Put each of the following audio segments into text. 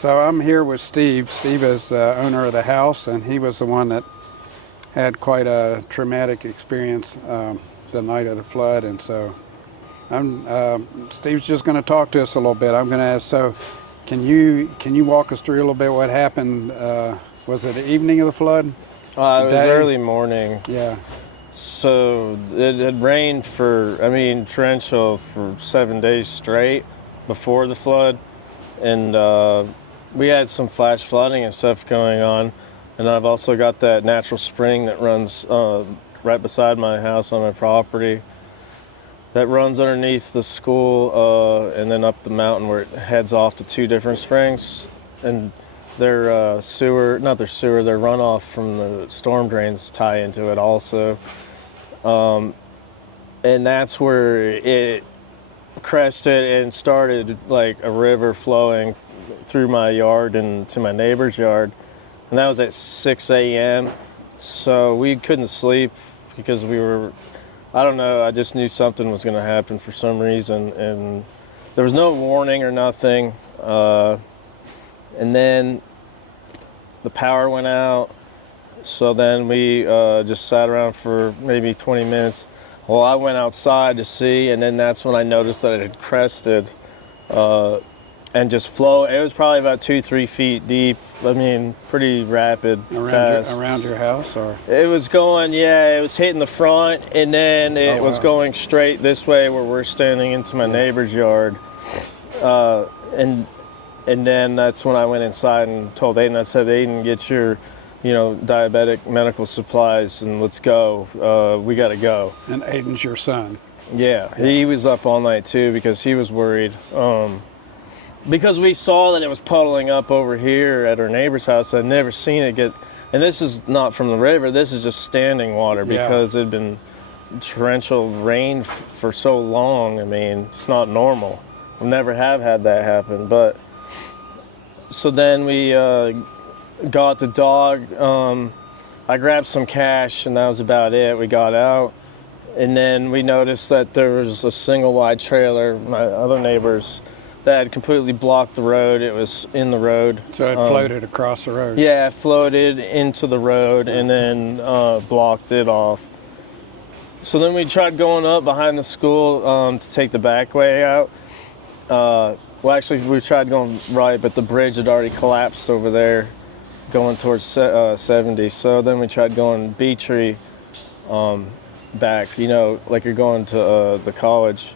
So I'm here with Steve. Steve is owner of the house, and he was the one that had quite a traumatic experience the night of the flood. And so Steve's just going to talk to us a little bit. I'm going to ask, so can you walk us through a little bit what happened? Was it the evening of the flood? It was early morning. Yeah. So it had rained torrential for 7 days straight before the flood. And we had some flash flooding and stuff going on. And I've also got that natural spring that runs right beside my house on my property that runs underneath the school and then up the mountain where it heads off to two different springs. And their their runoff from the storm drains tie into it also. And that's where it crested and started like a river flowing through my yard and to my neighbor's yard. And that was at 6 a.m. So we couldn't sleep because I just knew something was going to happen for some reason. And there was no warning or nothing. And then the power went out. So then we just sat around for maybe 20 minutes. Well, I went outside to see, and then that's when I noticed that it had crested and just flowed. It was probably about 2-3 feet deep. I mean, pretty rapid, fast. Around your house, or? It was going, it was hitting the front, and then it was going straight this way where we're standing into my neighbor's yard. And then that's when I went inside and told Aiden, I said, Aiden, get your diabetic medical supplies and let's go. We got to go. And Aiden's your son. Yeah, he was up all night too because he was worried. Because we saw that it was puddling up over here at our neighbor's house. I'd never seen it get, and this is not from the river, this is just standing water because it had been torrential rain for so long. I mean, it's not normal. We never have had that happen. But so then we got the dog. I grabbed some cash, and that was about it. We got out, and then we noticed that there was a single wide trailer, my other neighbors, that had completely blocked the road. It was in the road. So it floated across the road? Yeah, it floated into the road and then blocked it off. So then we tried going up behind the school to take the back way out. Well, actually, we tried going right, but the bridge had already collapsed over there, going towards 70. So then we tried going Beatree back, like you're going to the college.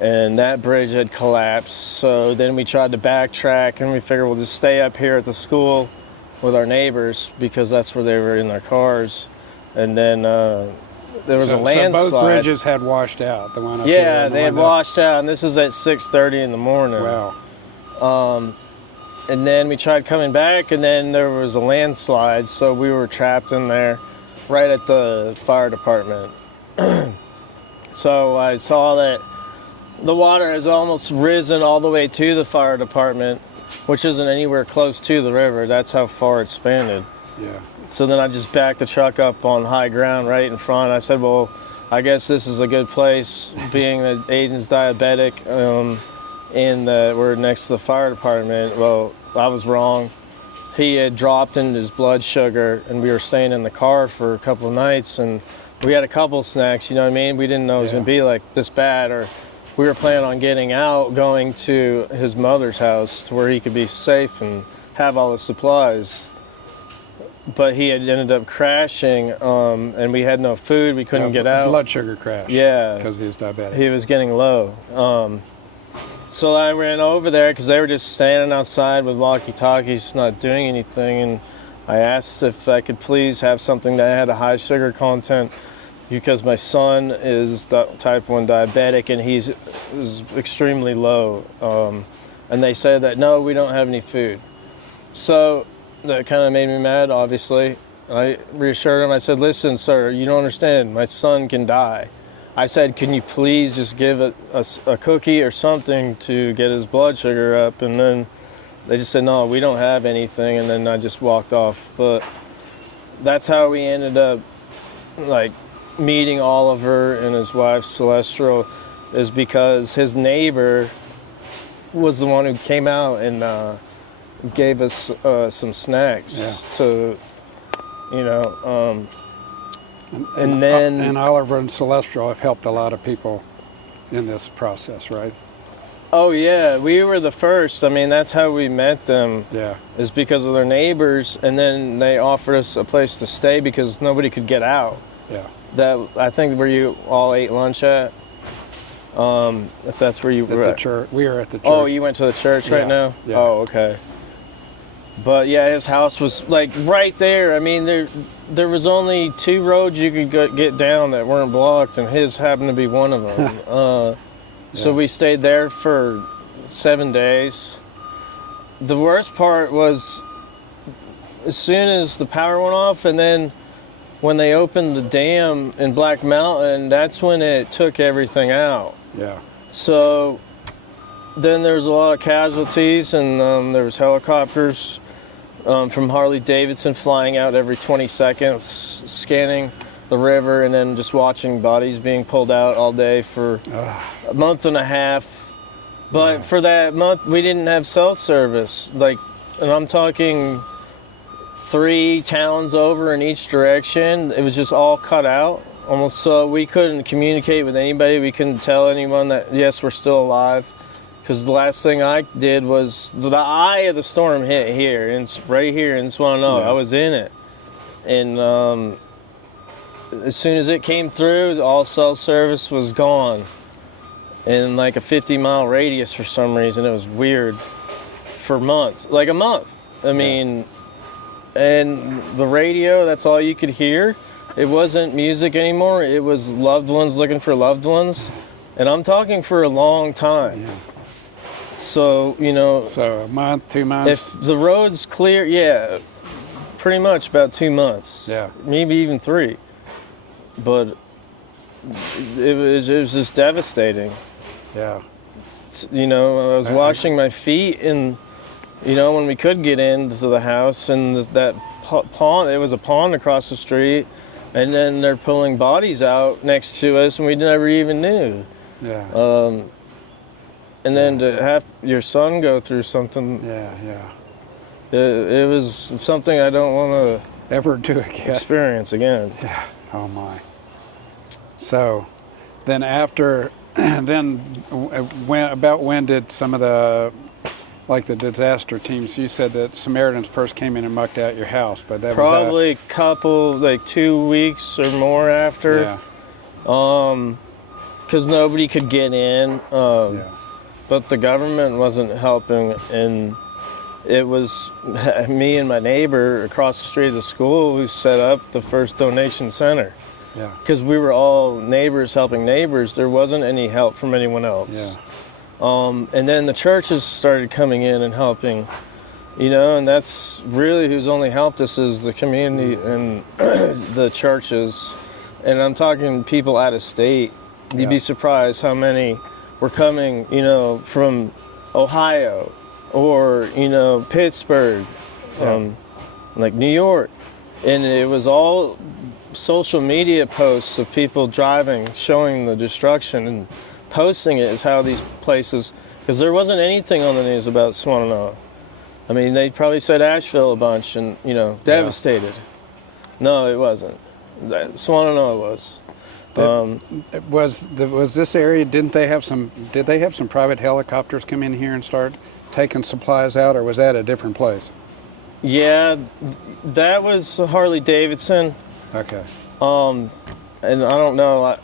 And that bridge had collapsed. So then we tried to backtrack, and we figured we'll just stay up here at the school with our neighbors because that's where they were in their cars. And then there was a landslide. So both bridges had washed out. The one up here, they had washed out, and this is at 6:30 in the morning. Wow. And then we tried coming back, and then there was a landslide, so we were trapped in there right at the fire department. So I saw that the water has almost risen all the way to the fire department, which isn't anywhere close to the river. That's how far it expanded. Yeah. So then I just backed the truck up on high ground right in front. I said, well, I guess this is a good place, being that Aiden's diabetic, and we're next to the fire department. Well, I was wrong. He had dropped in his blood sugar, and we were staying in the car for a couple of nights, and we had a couple of snacks, you know what I mean? We didn't know it was going to be like this bad, or we were planning on getting out, going to his mother's house to where he could be safe and have all the supplies. But he had ended up crashing, and we had no food. We couldn't get out. Blood sugar crash. Yeah. Because he was diabetic. He was getting low. So I ran over there because they were just standing outside with walkie-talkies, not doing anything. And I asked if I could please have something that had a high sugar content because my son is type 1 diabetic, and he's extremely low. And they said that, no, we don't have any food. So that kind of made me mad, obviously. I reassured him. I said, listen, sir, you don't understand. My son can die. I said, can you please just give a cookie or something to get his blood sugar up? And then they just said, no, we don't have anything. And then I just walked off. But that's how we ended up, meeting Oliver and his wife, Celestial, is because his neighbor was the one who came out and gave us some snacks to, and then and Oliver and Celestial have helped a lot of people in this process, right? oh yeah, we were the first. I mean, that's how we met them. Yeah. Is because of their neighbors, and then they offered us a place to stay because nobody could get out. Yeah. That I think where you all ate lunch at. If that's where you were At the church. We were at the church. Oh, you went to the church right Yeah, now? yeah. Oh, okay. But yeah, his house was like right there. I mean, there was only 2 roads you could get down that weren't blocked, and his happened to be one of them. So we stayed there for 7 days. The worst part was as soon as the power went off, and then when they opened the dam in Black Mountain, that's when it took everything out. Yeah. So then there was a lot of casualties, and there was helicopters from Harley Davidson flying out every 20 seconds, scanning the river, and then just watching bodies being pulled out all day for a month and a half. But for that month, we didn't have cell service. Like, and I'm talking 3 towns over in each direction. It was just all cut out. Almost so we couldn't communicate with anybody. We couldn't tell anyone that, yes, we're still alive. Because the last thing I did was, the eye of the storm hit here, and right here in Swannanoa. Yeah. I was in it. And as soon as it came through, all cell service was gone. In like a 50-mile radius for some reason. It was weird. For months. Like a month. I mean, and the radio, that's all you could hear. It wasn't music anymore. It was loved ones looking for loved ones. And I'm talking for a long time. Yeah. So, So a month, 2 months. if the road's clear, yeah, pretty much about 2 months. Yeah. Maybe even 3. But it was just devastating. Yeah. I was washing my feet, and when we could get into the house, and that pond, it was a pond across the street, and then they're pulling bodies out next to us, and we never even knew. Yeah. And then to have your son go through something, Yeah. it was something I don't want Ever do to again. experience again. Yeah. Oh my. So, then after, when did some of the disaster teams? You said that Samaritans first came in and mucked out your house, but that Probably a couple, like 2 weeks or more after. Yeah. Because nobody could get in. Yeah. But the government wasn't helping, and it was me and my neighbor across the street of the school who set up the first donation center. Yeah. Because we were all neighbors helping neighbors. There wasn't any help from anyone else. Yeah. And then the churches started coming in and helping, and that's really who's only helped us is the community and the churches. And I'm talking people out of state. You'd be surprised how many were coming, from Ohio or, Pittsburgh, like New York. And it was all social media posts of people driving, showing the destruction, and posting it as how these places, because there wasn't anything on the news about Swannanoa. I mean, they probably said Asheville a bunch and, devastated. No, it wasn't. Swannanoa was. Was this area? Did they have some private helicopters come in here and start taking supplies out, or was that a different place? Yeah, that was Harley Davidson. Okay. And I don't know.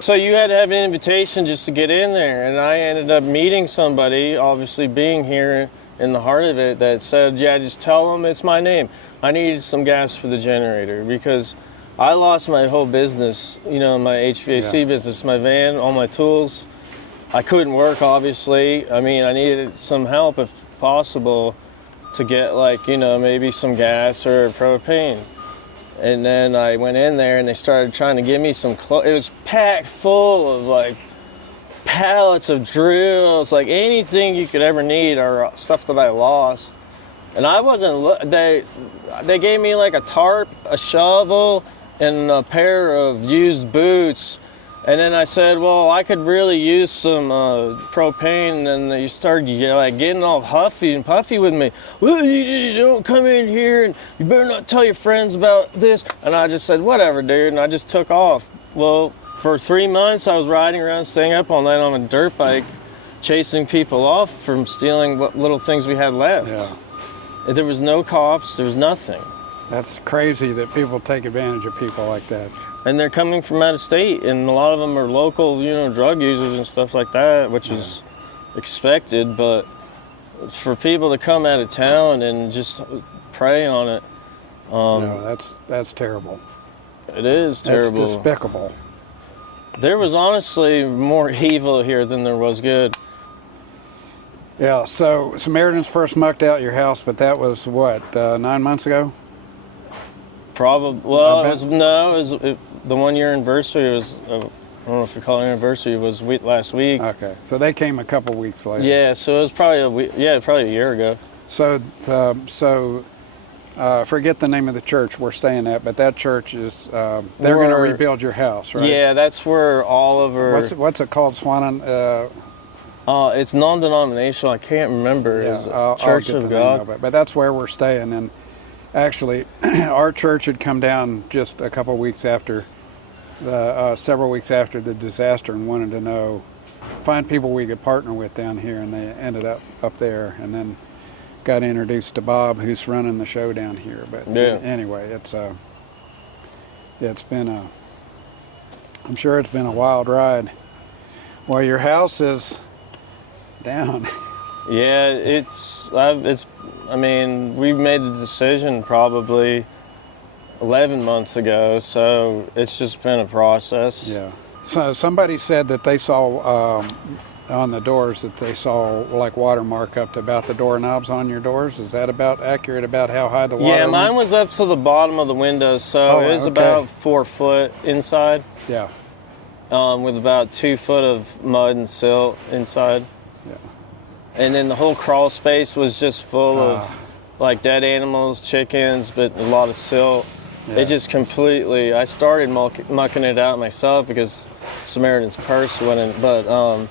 So you had to have an invitation just to get in there, and I ended up meeting somebody, obviously being here in the heart of it, that said, "Yeah, just tell them it's my name. I needed some gas for the generator because." I lost my whole business, my HVAC business, my van, all my tools. I couldn't work, obviously. I mean, I needed some help, if possible, to get, maybe some gas or propane. And then I went in there, and they started trying to give me some clothes. It was packed full of, pallets of drills, anything you could ever need, or stuff that I lost. And I wasn't, they gave me, a tarp, a shovel, and a pair of used boots, And then I said, well, I could really use some propane. And then you started like getting all huffy and puffy with me. Well, you don't come in here, and you better not tell your friends about this. And I just said, whatever, dude. And I just took off. Well, for 3 months, I was riding around, staying up all night on a dirt bike, chasing people off from stealing what little things we had left. Yeah. There was no cops. There was nothing. That's crazy that people take advantage of people like that. And they're coming from out of state, and a lot of them are local, drug users and stuff like that, which is expected. But for people to come out of town and just prey on it, no, that's terrible. It is terrible. That's despicable. There was honestly more evil here than there was good. Yeah. So Samaritans first mucked out your house, but that was what, 9 months ago? Probably. Well, the 1 year anniversary was. I don't know if you call it anniversary. Was last week. Okay, so they came a couple weeks later. Yeah, so it was probably probably a year ago. So, forget the name of the church we're staying at, but that church is they're going to rebuild your house, right? Yeah, that's where Oliver. What's it called, Swannanoa? It's non-denominational. I can't remember. Yeah, Church I'll get of the God. name of it. But that's where we're staying. And actually, our church had come down just a couple weeks after several weeks after the disaster, and wanted to find people we could partner with down here, and they ended up there, and then got introduced to Bob, who's running the show down here. But anyway, it's been I'm sure it's been a wild ride. Well, your house is down. Yeah, I mean, we made the decision probably 11 months ago, so it's just been a process. Yeah. So somebody said that they saw on the doors that they saw like watermark up to about the doorknobs on your doors. Is that about accurate about how high the water? Yeah, mine was up to the bottom of the windows, so it was about 4 foot inside. Yeah. With about 2 foot of mud and silt inside. Yeah. And then the whole crawl space was just full of like dead animals, chickens, but a lot of silt. Yeah. It just completely, I started mucking it out myself because Samaritan's Purse wouldn't, but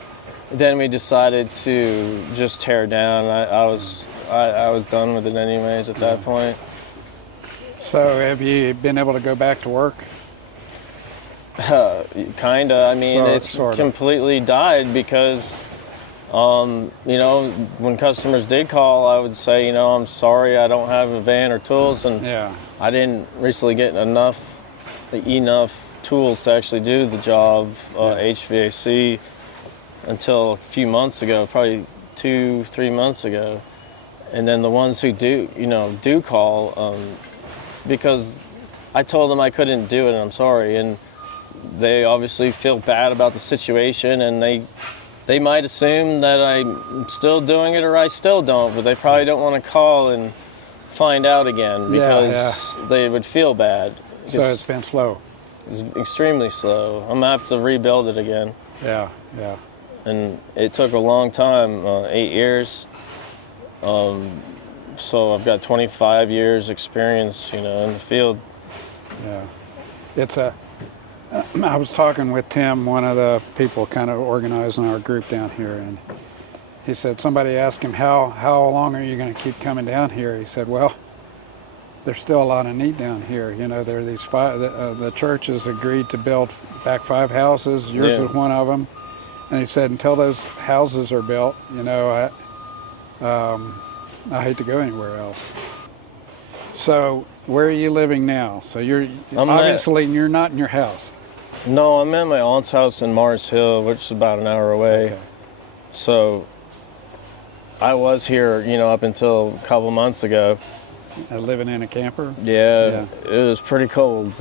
then we decided to just tear down. I was done with it anyways at that point. So have you been able to go back to work? Kinda. I mean, it's completely died because, when customers did call, I would say, I'm sorry, I don't have a van or tools, and I didn't recently get enough tools to actually do the job, HVAC, until a few months ago, probably 2-3 months ago. And then the ones who do call, because I told them I couldn't do it and I'm sorry, and they obviously feel bad about the situation, and they might assume that I'm still doing it or I still don't, but they probably don't want to call and find out again because they would feel bad. So it's been slow. It's extremely slow. I'm gonna have to rebuild it again. Yeah. And it took a long time, 8 years. So I've got 25 years experience, in the field. Yeah. I was talking with Tim, one of the people kind of organizing our group down here, and he said somebody asked him, how long are you going to keep coming down here? He said, well, there's still a lot of need down here. There are these the church has agreed to build back 5 houses. Yours was one of them. And he said, until those houses are built, I hate to go anywhere else. So where are you living now? So you're not in your house. No, I'm at my aunt's house in Mars Hill, which is about an hour away. Okay. So I was here, up until a couple months ago. Living in a camper? Yeah. It was pretty cold.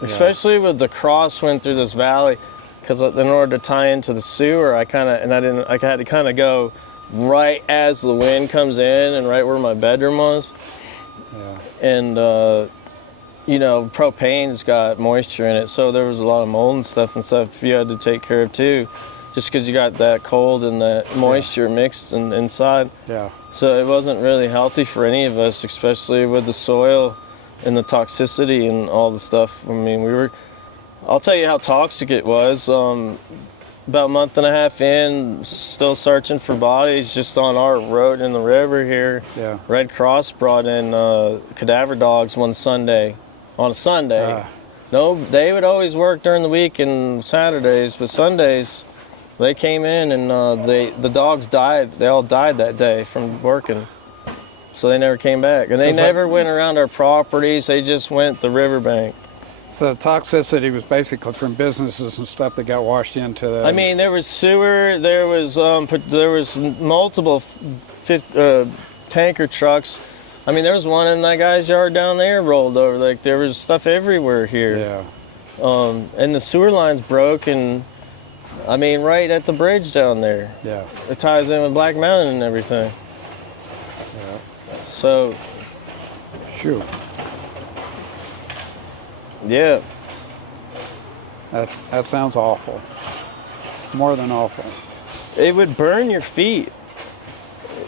Especially with the cross went through this valley, because in order to tie into the sewer, I had to kind of go right as the wind comes in and right where my bedroom was. Yeah. And propane's got moisture in it, so there was a lot of mold and stuff you had to take care of too, just because you got that cold and that moisture mixed inside. Yeah. So it wasn't really healthy for any of us, especially with the soil and the toxicity and all the stuff. I mean, I'll tell you how toxic it was. About a month and a half in, still searching for bodies just on our road in the river here. Yeah. Red Cross brought in cadaver dogs on a Sunday. No, they would always work during the week and Saturdays, but Sundays they came in and the dogs died. They all died that day from working. So they never came back. And they never went around our properties. They just went the riverbank. So the toxicity was basically from businesses and stuff that got washed into the... I mean, there was sewer, there was multiple tanker trucks. I mean, there was one in that guy's yard down there rolled over. Like, there was stuff everywhere here. Yeah. And the sewer lines broke, and I mean, right at the bridge down there. Yeah. It ties in with Black Mountain and everything. Yeah. So... Shoot. Yeah. That sounds awful. More than awful. It would burn your feet.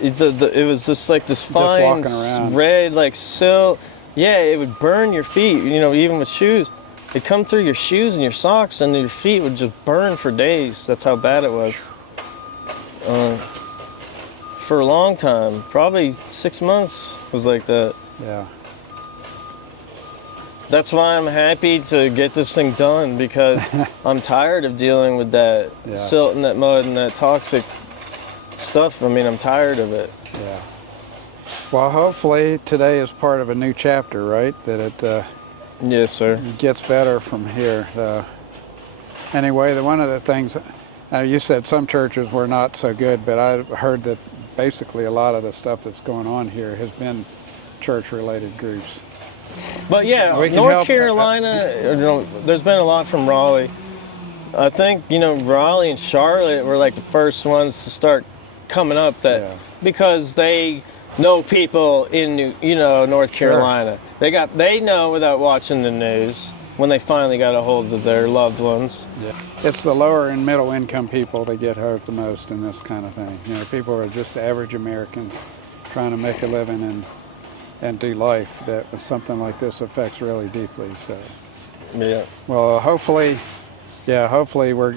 It was just like this fine red, like silt. Yeah, it would burn your feet. You know, even with shoes, it'd come through your shoes and your socks, and your feet would just burn for days. That's how bad it was. For a long time, probably 6 months was like that. Yeah. That's why I'm happy to get this thing done, because I'm tired of dealing with that silt and that mud and that toxic stuff. I mean, I'm tired of it. Yeah. Well, hopefully today is part of a new chapter, right? That it yes, sir. Gets better from here. Anyway, one of the things, you said some churches were not so good, but I heard that basically a lot of the stuff that's going on here has been church-related groups. But yeah, North Carolina, there's been a lot from Raleigh. I think, Raleigh and Charlotte were like the first ones to start coming up because they know people in North Carolina. Sure. They know without watching the news when they finally got a hold of their loved ones. Yeah. It's the lower and middle income people that get hurt the most in this kind of thing. People are just average Americans trying to make a living and do life, that something like this affects really deeply. So, yeah. Well, hopefully we're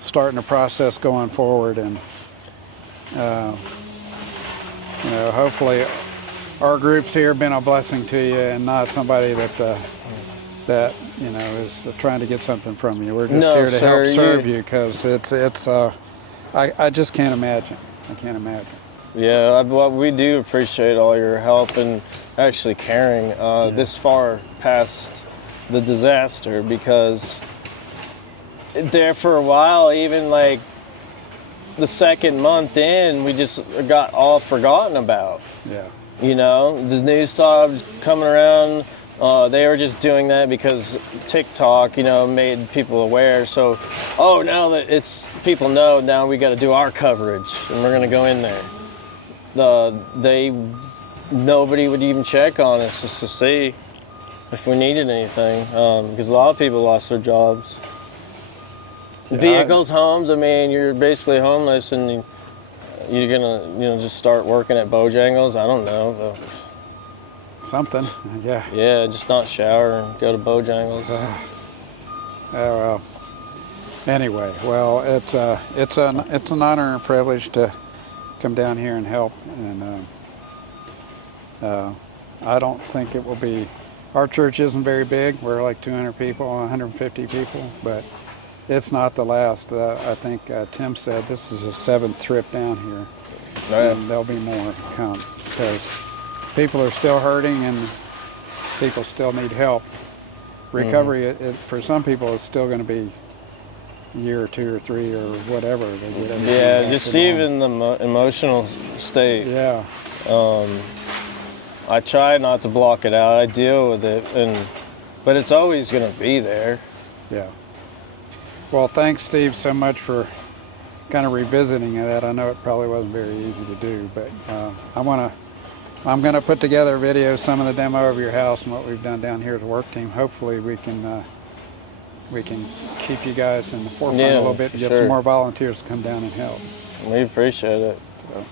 starting a process going forward, and hopefully our group's here been a blessing to you, and not somebody that is trying to get something from you. We're just here to help serve you, because I just can't imagine. I can't imagine. Yeah, we do appreciate all your help and actually caring this far past the disaster, because there for a while, even like the second month in, we just got all forgotten about. Yeah. The news stopped coming around. They were just doing that because TikTok, made people aware. So, now that people know, now we got to do our coverage, and we're going to go in there. Nobody would even check on us just to see if we needed anything, because a lot of people lost their jobs. Yeah, vehicles, homes. I mean, you're basically homeless, and you're gonna, just start working at Bojangles. I don't know. Something, yeah. Yeah, just not shower and go to Bojangles. Well. Anyway, well, it's an honor and a privilege to come down here and help, and I don't think it will be. Our church isn't very big. We're like 200 people, 150 people, but it's not the last. I think Tim said this is his 7th trip down here, and there'll be more to come, because people are still hurting and people still need help. Recovery, for some people, is still going to be a year or 2 or 3 or whatever. Just even the emotional state. Yeah. I try not to block it out. I deal with it, but it's always going to be there. Yeah. Well, thanks, Steve, so much for kind of revisiting that. I know it probably wasn't very easy to do, but I'm going to put together a video, some of the demo of your house and what we've done down here as a work team. Hopefully we can keep you guys in the forefront a little bit and get some more volunteers to come down and help. We appreciate it. So.